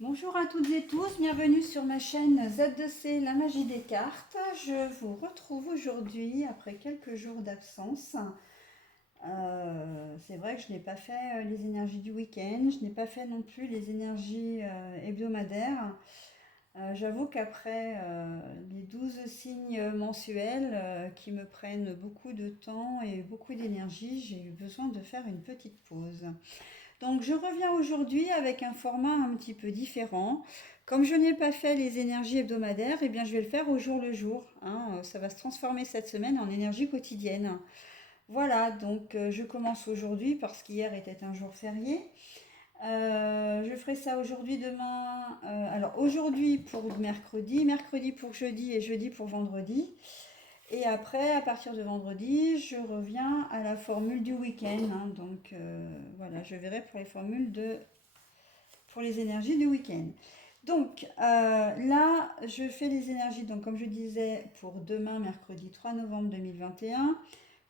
Bonjour à toutes et tous, bienvenue sur ma chaîne Z2C, la magie des cartes. Je vous retrouve aujourd'hui après quelques jours d'absence. C'est vrai que je n'ai pas fait les énergies du week-end, je n'ai pas fait non plus les énergies hebdomadaires. J'avoue qu'après les 12 signes mensuels qui me prennent beaucoup de temps et beaucoup d'énergie, j'ai eu besoin de faire une petite pause. Donc je reviens aujourd'hui avec un format un petit peu différent. Comme je n'ai pas fait les énergies hebdomadaires, eh bien je vais le faire au jour le jour, hein. Ça va se transformer cette semaine en énergie quotidienne. Voilà, donc je commence aujourd'hui parce qu'hier était un jour férié. Je ferai ça aujourd'hui, demain. Alors aujourd'hui pour mercredi, mercredi pour jeudi et jeudi pour vendredi. Et après, à partir de vendredi, je reviens à la formule du week-end, hein. Donc voilà, je verrai pour les pour les énergies du week-end. Donc là, je fais les énergies, donc comme je disais, pour demain, mercredi 3 novembre 2021.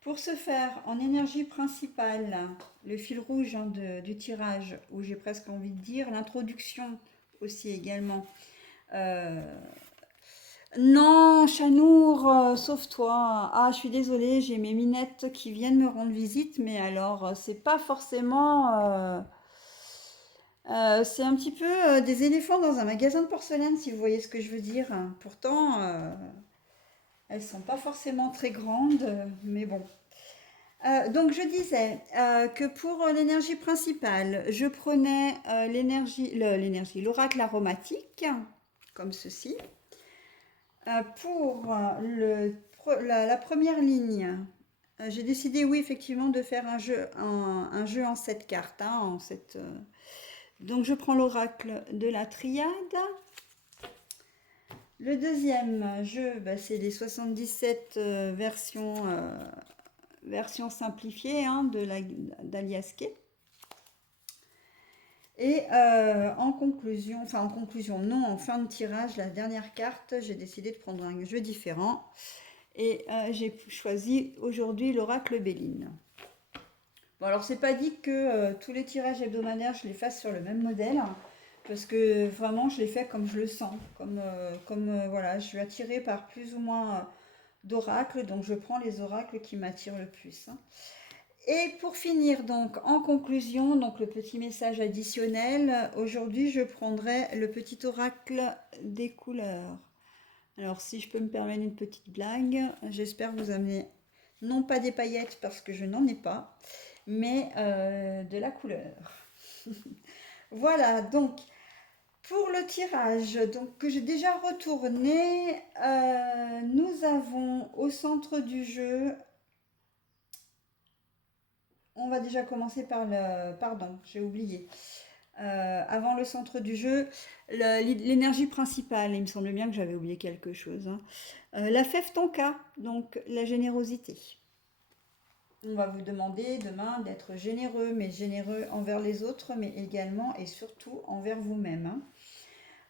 Pour ce faire, en énergie principale, le fil rouge, hein, du tirage, où j'ai presque envie de dire, l'introduction aussi également. Euh, non, Chanour, sauve-toi. Ah, je suis désolée, j'ai mes minettes qui viennent me rendre visite, mais alors, c'est pas forcément. C'est un petit peu des éléphants dans un magasin de porcelaine, si vous voyez ce que je veux dire. Pourtant, elles sont pas forcément très grandes, mais bon. Donc, je disais que pour l'énergie principale, je prenais l'oracle aromatique, comme ceci. Pour la première ligne, j'ai décidé, oui, effectivement, de faire un jeu en 7 cartes, hein, donc, je prends l'oracle de la triade. Le deuxième jeu, bah, c'est les 77 versions simplifiées, hein, d'Aliasquet. Et non, en fin de tirage, la dernière carte, j'ai décidé de prendre un jeu différent. Et j'ai choisi aujourd'hui l'oracle Béline. Bon, alors c'est pas dit que tous les tirages hebdomadaires, je les fasse sur le même modèle, hein, parce que vraiment, je les fais comme je le sens. Voilà, je suis attirée par plus ou moins d'oracles, donc je prends les oracles qui m'attirent le plus, hein. Et pour finir, donc en conclusion, donc le petit message additionnel, aujourd'hui je prendrai le petit oracle des couleurs. Alors, si je peux me permettre une petite blague, j'espère vous amener non pas des paillettes parce que je n'en ai pas, mais de la couleur. Voilà, donc pour le tirage donc, que j'ai déjà retourné, nous avons au centre du jeu, on va déjà commencer par le... Pardon, j'ai oublié. Avant le centre du jeu, l'énergie principale, il me semblait bien que j'avais oublié quelque chose, hein. La fève tonka, donc la générosité. On va vous demander demain d'être généreux, mais généreux envers les autres, mais également et surtout envers vous-même, hein.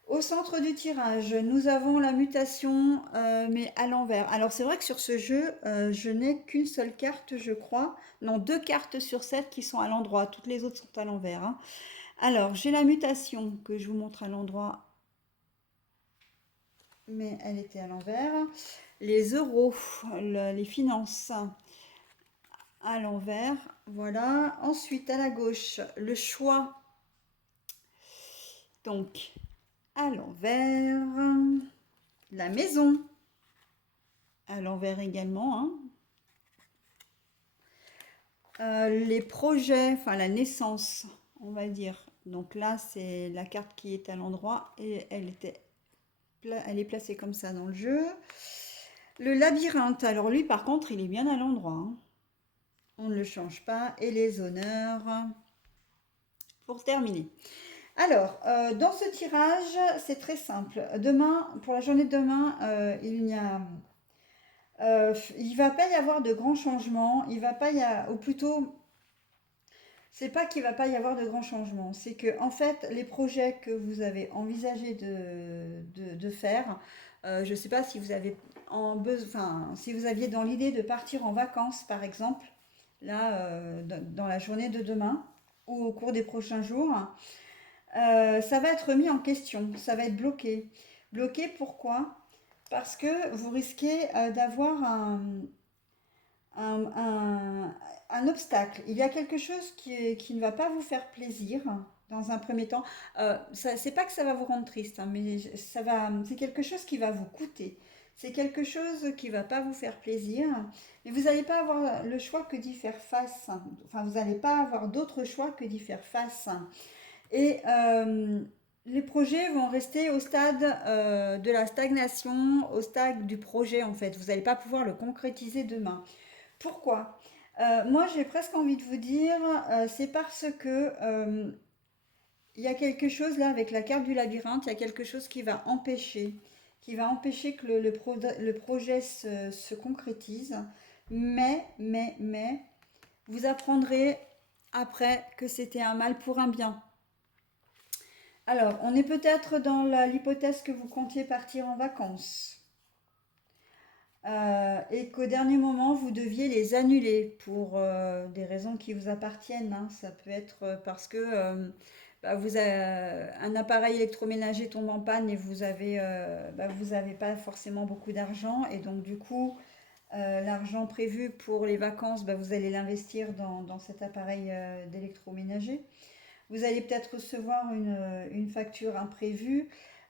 Au centre du tirage, nous avons la mutation, mais à l'envers. Alors c'est vrai que sur ce jeu, je n'ai qu'une seule carte, je crois. Non, deux cartes sur 7 qui sont à l'endroit. Toutes les autres sont à l'envers, hein. Alors, j'ai la mutation que je vous montre à l'endroit, mais elle était à l'envers. Les euros, les finances à l'envers, voilà. Ensuite, à la gauche, le choix, donc à l'envers. La maison, à l'envers également, hein. Les projets, enfin la naissance, on va dire. Donc là, c'est la carte qui est à l'endroit et elle est placée comme ça dans le jeu. Le labyrinthe, alors lui par contre, il est bien à l'endroit, hein. On ne le change pas. Et les honneurs, pour terminer. Alors, dans ce tirage, c'est très simple. Demain, pour la journée de demain, il va pas y avoir de grands changements. Il va pas y avoir, ou plutôt, c'est pas qu'il va pas y avoir de grands changements. C'est que, en fait, les projets que vous avez envisagé de faire, je ne sais pas si vous avez enfin, si vous aviez dans l'idée de partir en vacances, par exemple, là, dans la journée de demain ou au cours des prochains jours. ça va être mis en question, ça va être bloqué. Bloqué pourquoi? Parce que vous risquez d'avoir un, un- un obstacle. Il y a quelque chose qui ne va pas vous faire plaisir dans un premier temps. C'est pas que ça va vous rendre triste, hein, mais c'est quelque chose qui va vous coûter. C'est quelque chose qui va pas vous faire plaisir. Mais vous n'allez pas avoir le choix que d'y faire face. Enfin, vous n'allez pas avoir d'autre choix que d'y faire face. Et les projets vont rester au stade de la stagnation, au stade du projet en fait. Vous n'allez pas pouvoir le concrétiser demain. Pourquoi? Moi, j'ai presque envie de vous dire, c'est parce que il y a quelque chose là avec la carte du labyrinthe, il y a quelque chose qui va empêcher que le projet se concrétise. Mais, vous apprendrez après que c'était un mal pour un bien. Alors, on est peut-être dans l'hypothèse que vous comptiez partir en vacances. Et qu'au dernier moment, vous deviez les annuler pour des raisons qui vous appartiennent, hein. Ça peut être parce que bah, un appareil électroménager tombe en panne et vous avez pas forcément beaucoup d'argent. Et donc, du coup, l'argent prévu pour les vacances, bah, vous allez l'investir dans cet appareil d'électroménager. Vous allez peut-être recevoir une facture imprévue.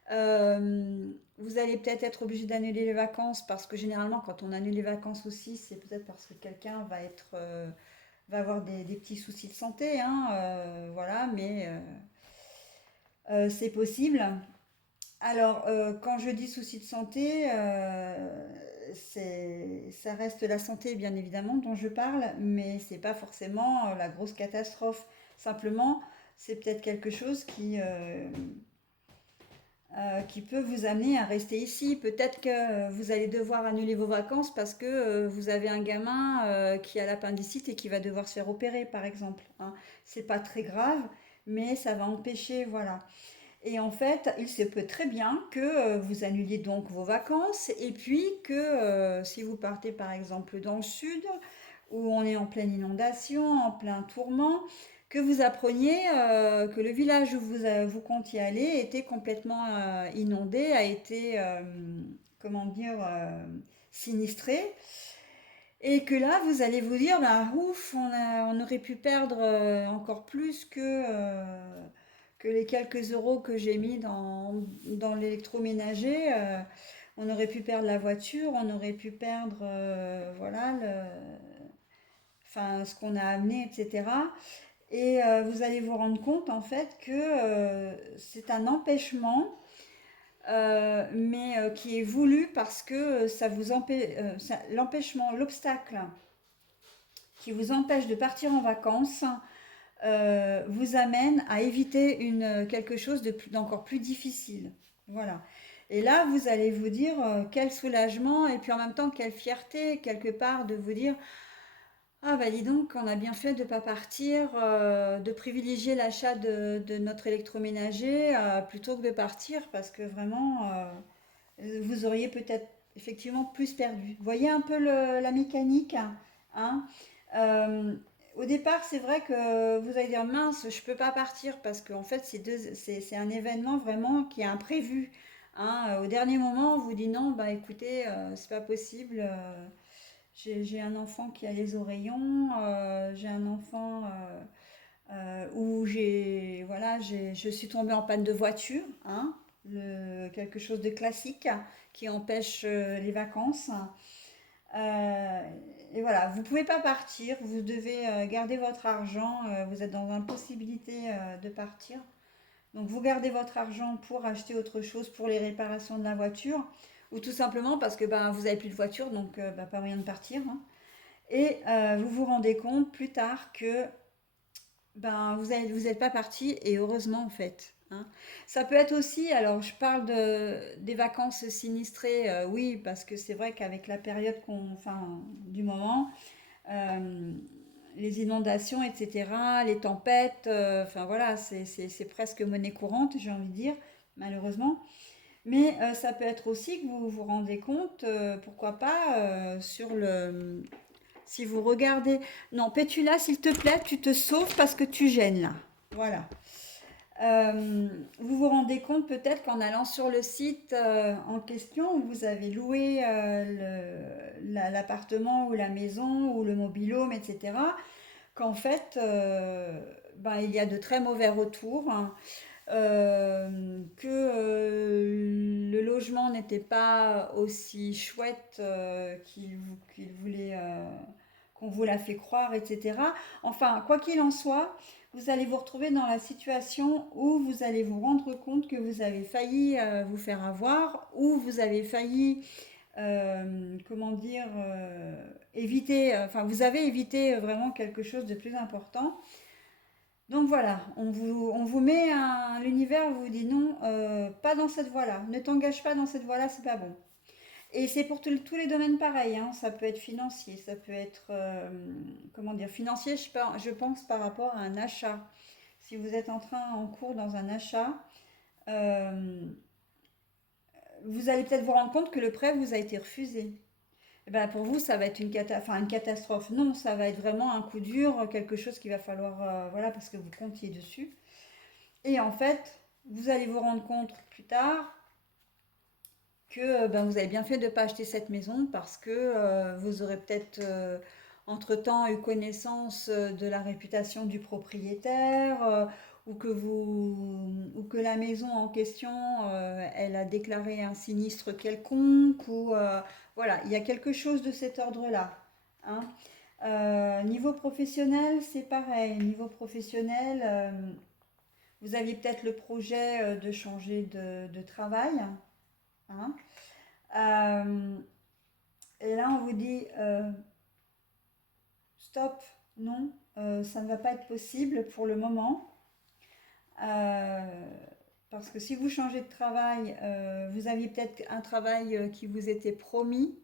Vous allez peut-être être obligé d'annuler les vacances parce que généralement, quand on annule les vacances aussi, c'est peut-être parce que quelqu'un va avoir des petits soucis de santé, hein, voilà, mais c'est possible. Alors, quand je dis soucis de santé, ça reste la santé, bien évidemment, dont je parle, mais c'est pas forcément la grosse catastrophe. Simplement, c'est peut-être quelque chose qui peut vous amener à rester ici. Peut-être que vous allez devoir annuler vos vacances parce que vous avez un gamin qui a l'appendicite et qui va devoir se faire opérer, par exemple, hein. C'est pas très grave, mais ça va empêcher, voilà. Et en fait, il se peut très bien que vous annuliez donc vos vacances et puis que si vous partez par exemple dans le sud, où on est en pleine inondation, en plein tourment, que vous appreniez que le village où vous comptiez aller était complètement inondé, a été, comment dire, sinistré. Et que là, vous allez vous dire, bah, ouf, on aurait pu perdre encore plus que les quelques euros que j'ai mis dans l'électroménager. On aurait pu perdre la voiture, on aurait pu perdre, voilà, enfin, ce qu'on a amené, etc. Et vous allez vous rendre compte, en fait, que c'est un empêchement, mais qui est voulu parce que ça vous empêche, l'empêchement, l'obstacle qui vous empêche de partir en vacances vous amène à éviter quelque chose d'encore plus difficile. Voilà. Et là, vous allez vous dire quel soulagement et puis en même temps quelle fierté quelque part de vous dire ah bah dis donc on a bien fait de ne pas partir, de privilégier l'achat de notre électroménager plutôt que de partir parce que vraiment vous auriez peut-être effectivement plus perdu. Vous voyez un peu la mécanique, hein. Euh, Au départ, c'est vrai que vous allez dire mince, je peux pas partir parce qu'en fait, c'est un événement vraiment qui est imprévu, hein. Au dernier moment, on vous dit non, bah écoutez, c'est pas possible. J'ai un enfant qui a les oreillons, j'ai un enfant où je suis tombée en panne de voiture, hein, quelque chose de classique qui empêche les vacances. Euh, et voilà, vous ne pouvez pas partir, vous devez garder votre argent, vous êtes dans l'impossibilité de partir. Donc vous gardez votre argent pour acheter autre chose, pour les réparations de la voiture, ou tout simplement parce que ben, vous n'avez plus de voiture, donc pas moyen de partir, hein. Et vous vous rendez compte plus tard que ben, vous êtes pas parti, et heureusement en fait, hein. Ça peut être aussi, alors je parle des vacances sinistrées, oui, parce que c'est vrai qu'avec la période enfin, du moment, euh, les inondations, etc., les tempêtes, enfin voilà, c'est presque monnaie courante, j'ai envie de dire, malheureusement. Mais ça peut être aussi que vous vous rendez compte, pourquoi pas, si vous regardez... Non, Pétula, s'il te plaît, tu te sauves parce que tu gênes là. Voilà. Vous vous rendez compte peut-être qu'en allant sur le site en question, où vous avez loué l'appartement ou la maison ou le mobil-home, etc., qu'en fait, ben, il y a de très mauvais retours, hein, que le logement n'était pas aussi chouette qu'il voulait, qu'on vous l'a fait croire, etc. Enfin, quoi qu'il en soit, vous allez vous retrouver dans la situation où vous allez vous rendre compte que vous avez failli vous faire avoir, ou vous avez failli, comment dire, éviter, enfin, vous avez évité vraiment quelque chose de plus important. Donc voilà, on vous met l'univers vous dit non, pas dans cette voie-là, ne t'engage pas dans cette voie-là, c'est pas bon. Et c'est pour tous les domaines pareils, hein. Ça peut être financier, ça peut être, comment dire, financier, je pense par rapport à un achat. Si vous êtes en cours dans un achat, euh, vous allez peut-être vous rendre compte que le prêt vous a été refusé. Eh ben, pour vous, ça va être enfin, une catastrophe. Non, ça va être vraiment un coup dur, quelque chose qu'il va falloir, voilà, parce que vous comptiez dessus. Et en fait, vous allez vous rendre compte plus tard que ben, vous avez bien fait de ne pas acheter cette maison parce que vous aurez peut-être entre-temps eu connaissance de la réputation du propriétaire, ou que la maison en question, elle a déclaré un sinistre quelconque, ou voilà, il y a quelque chose de cet ordre-là, hein. Niveau professionnel, c'est pareil. Niveau professionnel, vous aviez peut-être le projet de changer de travail, hein. Euh, et là, on vous dit stop, non, ça ne va pas être possible pour le moment. Euh, Parce que si vous changez de travail, vous aviez peut-être un travail qui vous était promis,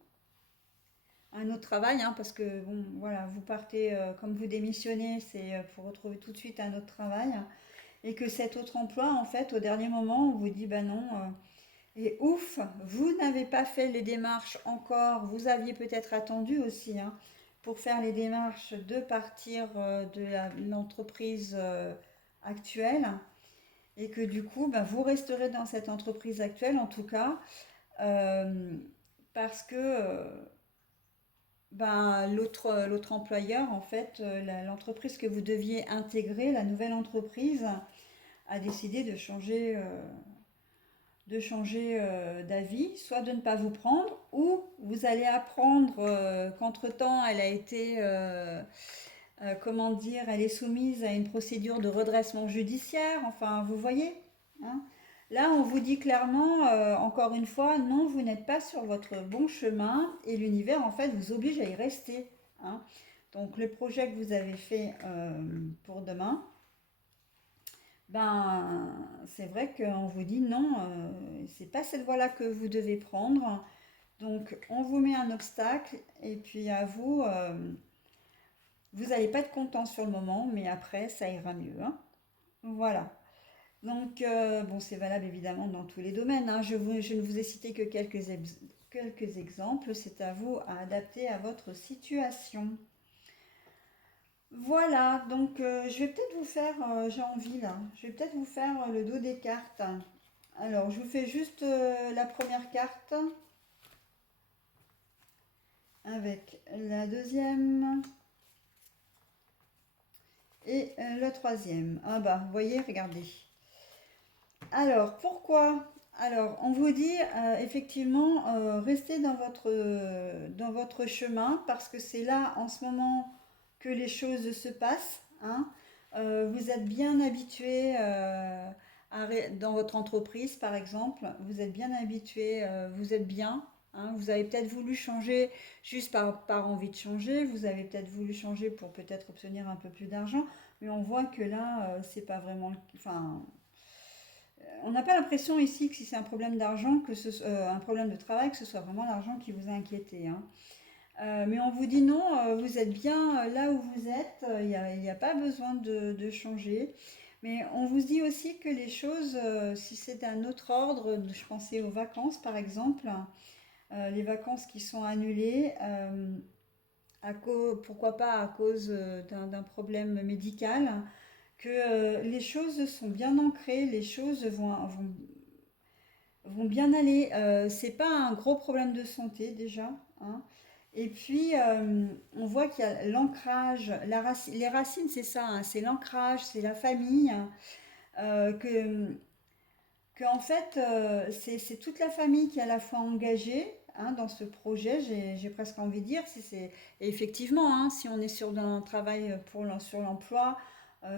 un autre travail, hein, parce que bon, voilà, vous partez, comme vous démissionnez, c'est pour retrouver tout de suite un autre travail. Et que cet autre emploi, en fait, au dernier moment, on vous dit, ben non, et ouf, vous n'avez pas fait les démarches encore, vous aviez peut-être attendu aussi, hein, pour faire les démarches de partir de l'entreprise actuelle, et que du coup, ben, vous resterez dans cette entreprise actuelle en tout cas, euh, parce que ben, l'autre employeur, en fait, l'entreprise que vous deviez intégrer, la nouvelle entreprise, a décidé de changer d'avis, soit de ne pas vous prendre, ou vous allez apprendre qu'entre-temps, elle a été, comment dire, elle est soumise à une procédure de redressement judiciaire, enfin, vous voyez, hein. Là, on vous dit clairement, encore une fois, non, vous n'êtes pas sur votre bon chemin, et l'univers, en fait, vous oblige à y rester, hein. Donc, le projet que vous avez fait pour demain, ben, c'est vrai qu'on vous dit non, c'est pas cette voie-là que vous devez prendre. Donc, on vous met un obstacle et puis à vous, vous n'allez pas être content sur le moment, mais après, ça ira mieux, hein. Voilà. Donc, bon, c'est valable évidemment dans tous les domaines, hein. Je ne vous ai cité que quelques exemples. C'est à vous à adapter à votre situation. Voilà, donc je vais peut-être vous faire, j'ai envie là, je vais peut-être vous faire le dos des cartes. Alors, je vous fais juste la première carte avec la deuxième et la troisième. Ah bah, vous voyez, regardez. Alors, pourquoi? Alors, on vous dit effectivement, restez dans votre chemin parce que c'est là en ce moment que les choses se passent, hein. Vous êtes bien habitué dans votre entreprise, par exemple, vous êtes bien habitué, vous êtes bien, hein. Vous avez peut-être voulu changer juste par envie de changer, vous avez peut-être voulu changer pour peut-être obtenir un peu plus d'argent, mais on voit que là, c'est pas vraiment, enfin, on n'a pas l'impression ici que si c'est un problème d'argent, un problème de travail, que ce soit vraiment l'argent qui vous a inquiété, hein. Mais on vous dit non, vous êtes bien là où vous êtes, il n'y a pas besoin de changer. Mais on vous dit aussi que les choses, si c'est d'un autre ordre, je pensais aux vacances par exemple, les vacances qui sont annulées, pourquoi pas à cause d'un problème médical, que les choses sont bien ancrées, les choses vont bien aller. C'est pas un gros problème de santé déjà, hein. Et puis, on voit qu'il y a l'ancrage, les racines, c'est ça, hein, c'est l'ancrage, c'est la famille, hein, que en fait, c'est toute la famille qui est à la fois engagée, hein, dans ce projet, j'ai presque envie de dire. Et effectivement, hein, si on est sur un travail sur l'emploi,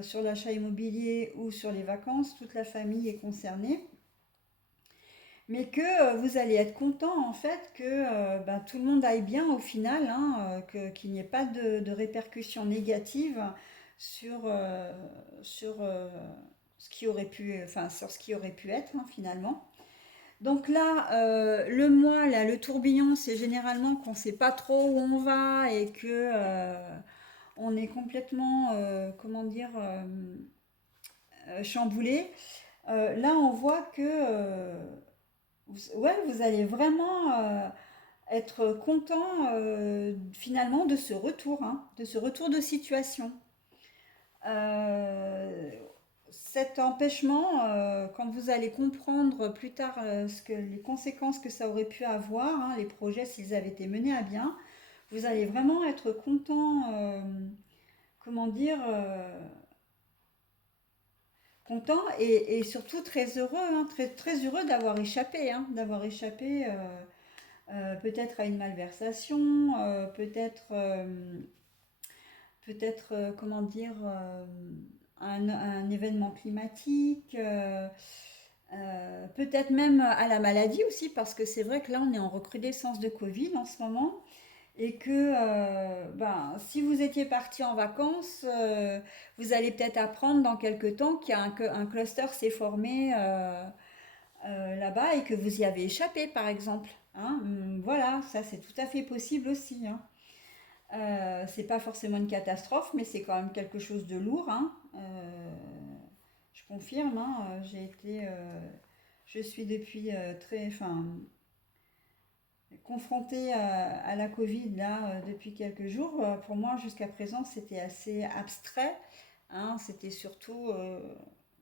sur l'achat immobilier ou sur les vacances, toute la famille est concernée. Mais que vous allez être content en fait que ben, tout le monde aille bien au final, hein, qu'il n'y ait pas de répercussions négatives sur, ce qui aurait pu, enfin, sur ce qui aurait pu être, hein, finalement. Donc là, le mois, là, le tourbillon, c'est généralement qu'on ne sait pas trop où on va et que on est complètement, comment dire, chamboulé. Là, on voit que ouais, vous allez vraiment être content finalement de ce retour, hein, de ce retour de situation. Euh, Cet empêchement, quand vous allez comprendre plus tard les conséquences que ça aurait pu avoir, hein, les projets s'ils avaient été menés à bien, vous allez vraiment être content, comment dire, content et surtout très heureux, hein, très, très heureux d'avoir échappé, hein, d'avoir échappé peut-être à une malversation, peut-être comment dire, un événement climatique, peut-être même à la maladie aussi, parce que c'est vrai que là, on est en recrudescence de Covid en ce moment. Et que ben, si vous étiez parti en vacances, vous allez peut-être apprendre dans quelques temps qu'il y a un cluster s'est formé là-bas et que vous y avez échappé, par exemple, hein. Voilà, ça c'est tout à fait possible aussi, hein. C'est pas forcément une catastrophe, mais c'est quand même quelque chose de lourd, hein. Je confirme, hein, je suis depuis enfin, confrontée à la Covid là depuis quelques jours. Pour moi, jusqu'à présent, c'était assez abstrait, hein. C'était surtout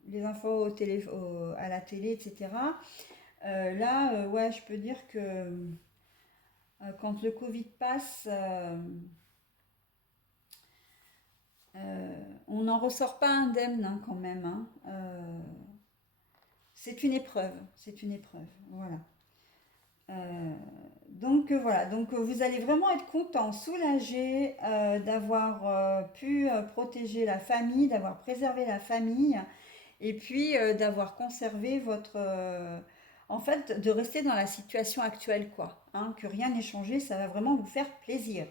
les infos à la télé, etc. Là, ouais, je peux dire que quand le Covid passe, on n'en ressort pas indemne, hein, quand même, hein. C'est une épreuve, c'est une épreuve, voilà. Donc voilà, donc vous allez vraiment être content, soulagé d'avoir pu protéger la famille, d'avoir préservé la famille, et puis d'avoir conservé en fait, de rester dans la situation actuelle, quoi, hein, que rien n'ait changé, ça va vraiment vous faire plaisir.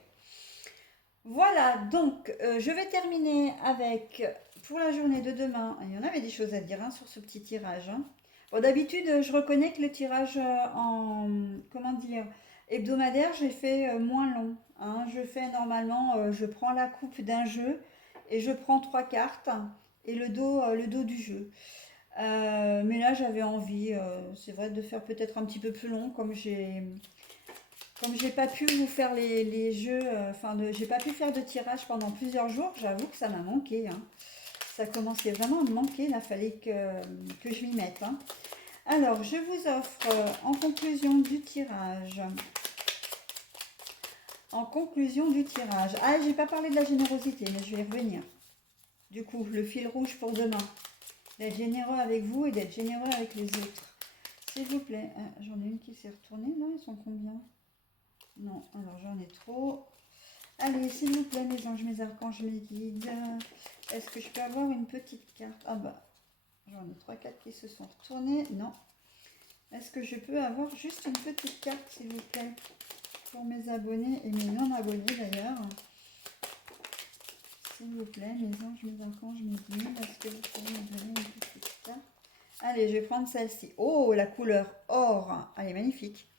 Voilà, donc je vais terminer avec, pour la journée de demain, il y en avait des choses à dire, hein, sur ce petit tirage, hein. Bon, d'habitude, je reconnais que le tirage comment dire, hebdomadaire, j'ai fait moins long, hein. Je fais normalement, je prends la coupe d'un jeu et je prends trois cartes et le dos du jeu. Mais là, j'avais envie, c'est vrai, de faire peut-être un petit peu plus long, comme j'ai pas pu vous faire les jeux, enfin, j'ai pas pu faire de tirage pendant plusieurs jours, j'avoue que ça m'a manqué, hein. Ça commençait vraiment à me manquer, là, fallait que je m'y mette, hein. Alors, je vous offre en conclusion du tirage. Ah, j'ai pas parlé de la générosité, mais je vais y revenir. Du coup, le fil rouge pour demain. D'être généreux avec vous et d'être généreux avec les autres. S'il vous plaît. J'en ai une qui s'est retournée, là, ils sont combien? Non, alors j'en ai trop. Allez, s'il vous plaît, mes anges, mes archanges, mes guides. Est-ce que je peux avoir une petite carte? Ah bah, j'en ai 3-4 qui se sont retournés. Non. Est-ce que je peux avoir juste une petite carte, s'il vous plaît, pour mes abonnés et mes non-abonnés d'ailleurs? S'il vous plaît, mes anges, mes archanges, mes guides, est-ce que vous pouvez me donner une petite carte? Allez, je vais prendre celle-ci. Oh, la couleur or. Elle est magnifique.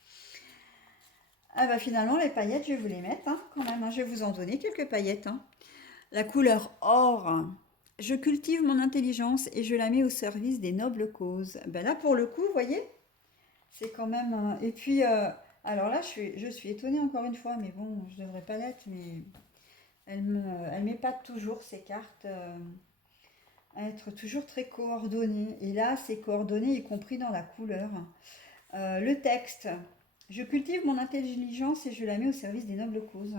Ah bah finalement, les paillettes, je vais vous les mettre, hein, quand même, hein. Je vais vous en donner quelques paillettes, hein. La couleur or. Je cultive mon intelligence et je la mets au service des nobles causes. Ben là, pour le coup, vous voyez, c'est quand même... Et puis, alors là, je suis étonnée encore une fois, mais bon, je devrais pas l'être, mais elle m'épate toujours, ces cartes. être toujours très coordonné. Et là, c'est coordonné, y compris dans la couleur. Le texte. Je cultive mon intelligence et je la mets au service des nobles causes.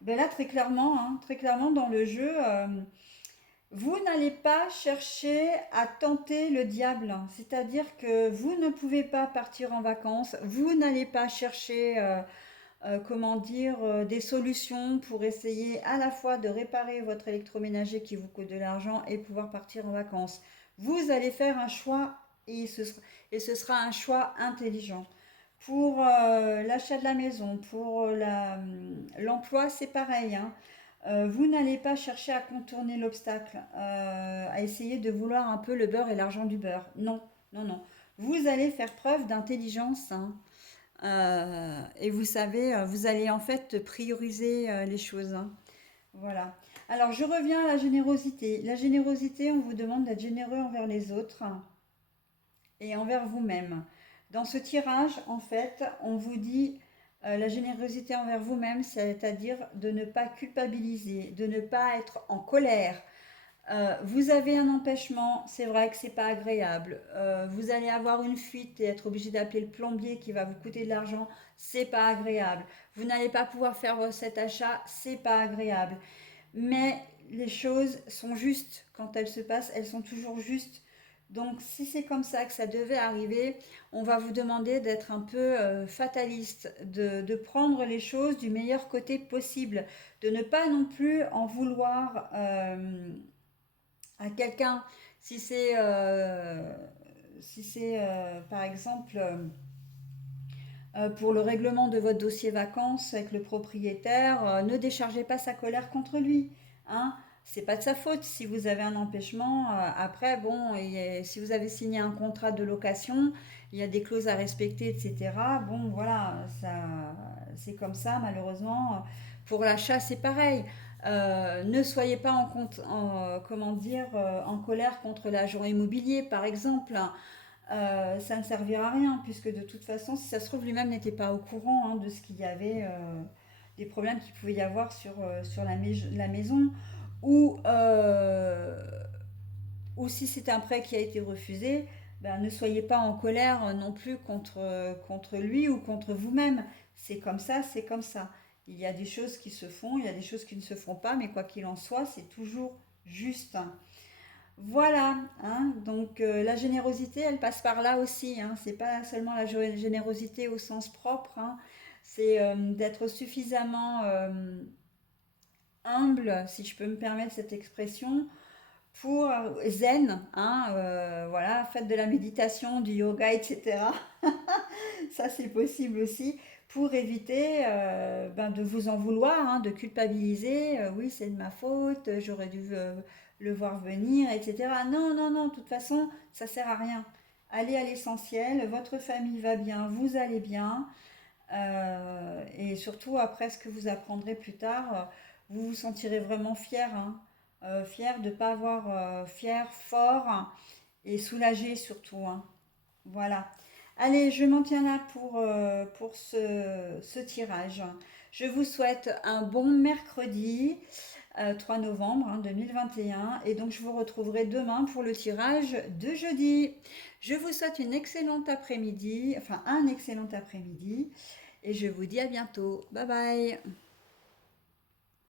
Ben là, très clairement dans le jeu, vous n'allez pas chercher à tenter le diable. C'est-à-dire que vous ne pouvez pas partir en vacances, vous n'allez pas chercher comment dire, des solutions pour essayer à la fois de réparer votre électroménager qui vous coûte de l'argent et pouvoir partir en vacances. Vous allez faire un choix et ce sera un choix intelligent. Pour l'achat de la maison, pour l'emploi, c'est pareil, hein. Vous n'allez pas chercher à contourner l'obstacle, à essayer de vouloir un peu le beurre et l'argent du beurre. Non, non, non. Vous allez faire preuve d'intelligence, hein. Et vous savez, vous allez en fait prioriser les choses, hein. Voilà. Alors, je reviens à la générosité. La générosité, on vous demande d'être généreux envers les autres et envers vous-même. Dans ce tirage, en fait, on vous dit la générosité envers vous-même, c'est-à-dire de ne pas culpabiliser, de ne pas être en colère. Vous avez un empêchement, c'est vrai que c'est pas agréable. Vous allez avoir une fuite et être obligé d'appeler le plombier qui va vous coûter de l'argent, c'est pas agréable. Vous n'allez pas pouvoir faire cet achat, c'est pas agréable. Mais les choses sont justes quand elles se passent, elles sont toujours justes. Donc si c'est comme ça que ça devait arriver, on va vous demander d'être un peu fataliste, de prendre les choses du meilleur côté possible, de ne pas non plus en vouloir à quelqu'un, si c'est par exemple pour le règlement de votre dossier vacances avec le propriétaire, ne déchargez pas sa colère contre lui, hein. C'est pas de sa faute si vous avez un empêchement. Après, bon, si vous avez signé un contrat de location, il y a des clauses à respecter, etc. Bon, voilà, ça, c'est comme ça, malheureusement. Pour l'achat, c'est pareil. Ne soyez pas comment dire, en colère contre l'agent immobilier, par exemple. Ça ne servira à rien, puisque de toute façon, si ça se trouve, lui-même n'était pas au courant, hein, de ce qu'il y avait, des problèmes qu'il pouvait y avoir sur la maison, ou, ou si c'est un prêt qui a été refusé, ben, ne soyez pas en colère non plus contre lui ou contre vous-même. C'est comme ça, c'est comme ça. Il y a des choses qui se font, il y a des choses qui ne se font pas, mais quoi qu'il en soit, c'est toujours juste. Voilà, hein, donc la générosité, elle passe par là aussi, hein. C'est pas seulement la générosité au sens propre, hein. C'est d'être suffisamment humble, si je peux me permettre cette expression, pour zen, hein, voilà, faites de la méditation, du yoga, etc. Ça, c'est possible aussi pour éviter ben, de vous en vouloir, hein, de culpabiliser. Oui, c'est de ma faute, j'aurais dû le voir venir, etc. Non, non, non, de toute façon, ça sert à rien. Allez à l'essentiel, votre famille va bien, vous allez bien. Et surtout, après ce que vous apprendrez plus tard, vous vous sentirez vraiment fier, hein. Fier de ne pas avoir fier, fort, hein, et soulagé surtout, hein. Voilà. Allez, je m'en tiens là pour ce tirage. Je vous souhaite un bon mercredi 3 novembre, hein, 2021. Et donc, je vous retrouverai demain pour le tirage de jeudi. Je vous souhaite une excellente après-midi, enfin un excellent après-midi. Et je vous dis à bientôt. Bye bye.